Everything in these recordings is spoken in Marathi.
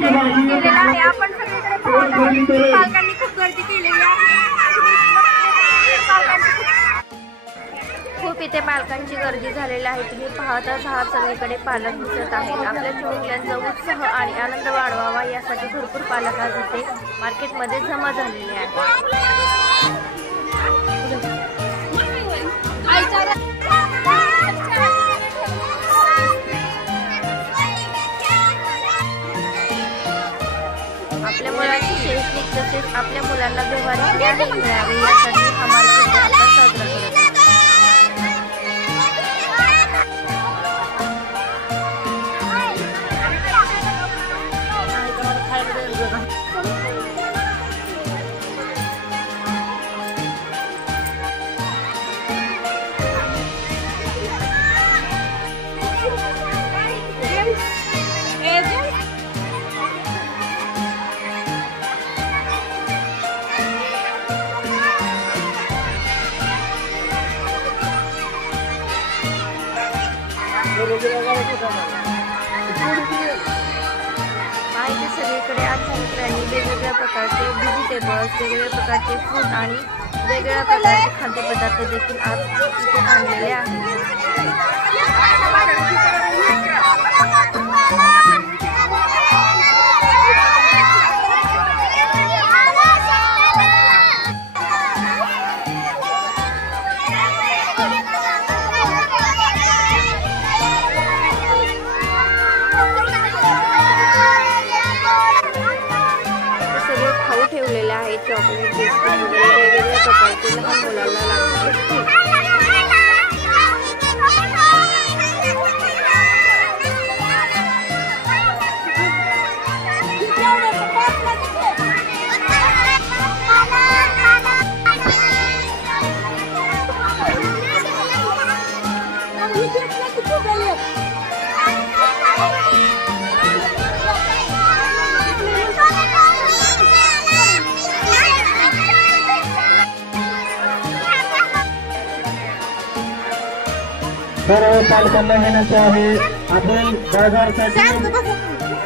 केलेला आहे। आपण सगळीकडे पालकांनी खूप गर्दी केलेली आहे। खूप इथे पालकांची गर्दी झालेली आहे। तुम्ही पाहताच आहात सगळीकडे पालक दिसत आहेत। आपल्या चिमुकल्यांचा उत्साह आणि आनंद वाढवावा यासाठी भरपूर पालक आज इथे मार्केटमध्ये जमा झालेले आहेत। आपल्या मुलांची शैक्षणिक तसेच आपल्या मुलांना व्यवहारिक ज्ञान मिळावे यासाठी हा मार्केट साजरा करत आहे। माहिती सगळीकडे आज शेतकऱ्यांनी वेगवेगळ्या प्रकारचे व्हेजिटेबल्स, वेगवेगळ्या प्रकारचे फ्रूट आणि वेगवेगळ्या प्रकारचे खाद्यपदार्थ देखील आज इथे आणलेले आहेत। ठेवलेले आहेत चॉकलेट बिस्किट वगैरे वेगवेगळ्या प्रकारचे लहान मुलांना लागणारे सर्व पालकांना विनंती आहे आपण बाजारसाठी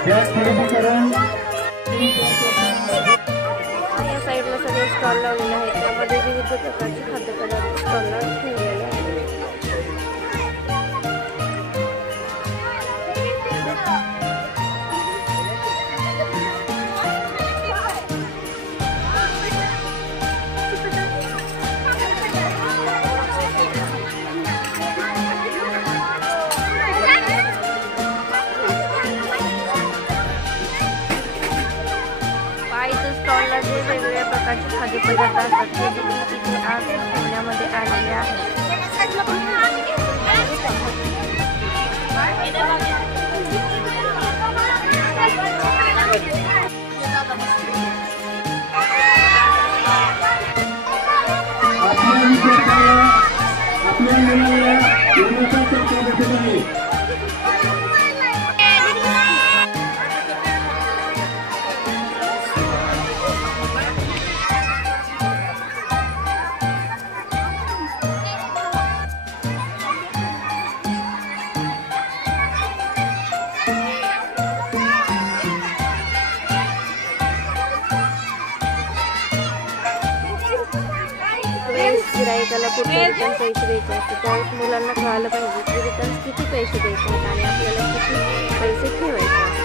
गॅस खरेदी करून या साईडला सगळे स्टॉल लावलेले आहेत। त्यामध्ये विविध प्रकारचे खाद्यपदार्थ स्टॉलला ठेवलेले आहेत। स्टॉलला जे वेगवेगळ्या प्रकारचे खाद्यपदार्थ असतात ते देखील इथे आज ठेवण्यामध्ये आलेले आहेत। गिरायकाला कुठे रिटर्न पैसे द्यायचे असते त्यावेळेस मुलांना कळायला पाहिजे की रिटर्न किती पैसे द्यायचे आहेत आणि आपल्याला किती पैसे ठेवायचे आहेत।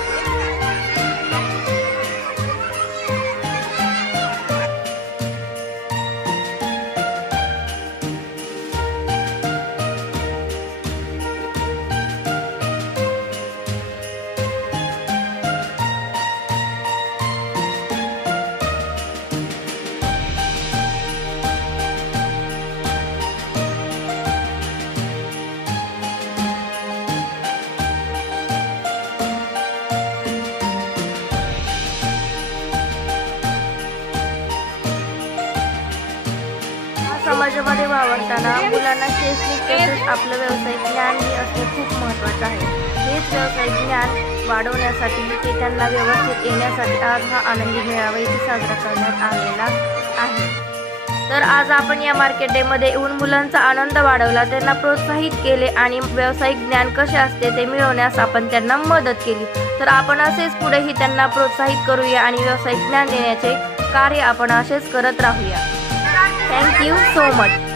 समाजामध्ये वावरताना मुलांना शैक्षणिक तसेच आपलं व्यावसायिक ज्ञानही असणे खूप महत्त्वाचं आहे। हेच व्यावसायिक ज्ञान वाढवण्यासाठी ते त्यांना व्यवस्थित येण्यासाठी आज हा आनंदी मेळावा इथे साजरा करण्यात आलेला आहे। तर आज आपण या मार्केट डे मध्ये येऊन मुलांचा आनंद वाढवला, त्यांना प्रोत्साहित केले आणि व्यावसायिक ज्ञान कसे असते ते मिळवण्यास आपण त्यांना मदत केली। तर आपण असेच पुढेही त्यांना प्रोत्साहित करूया आणि व्यावसायिक ज्ञान देण्याचे कार्य आपण असेच करत राहूया। Thank you so much.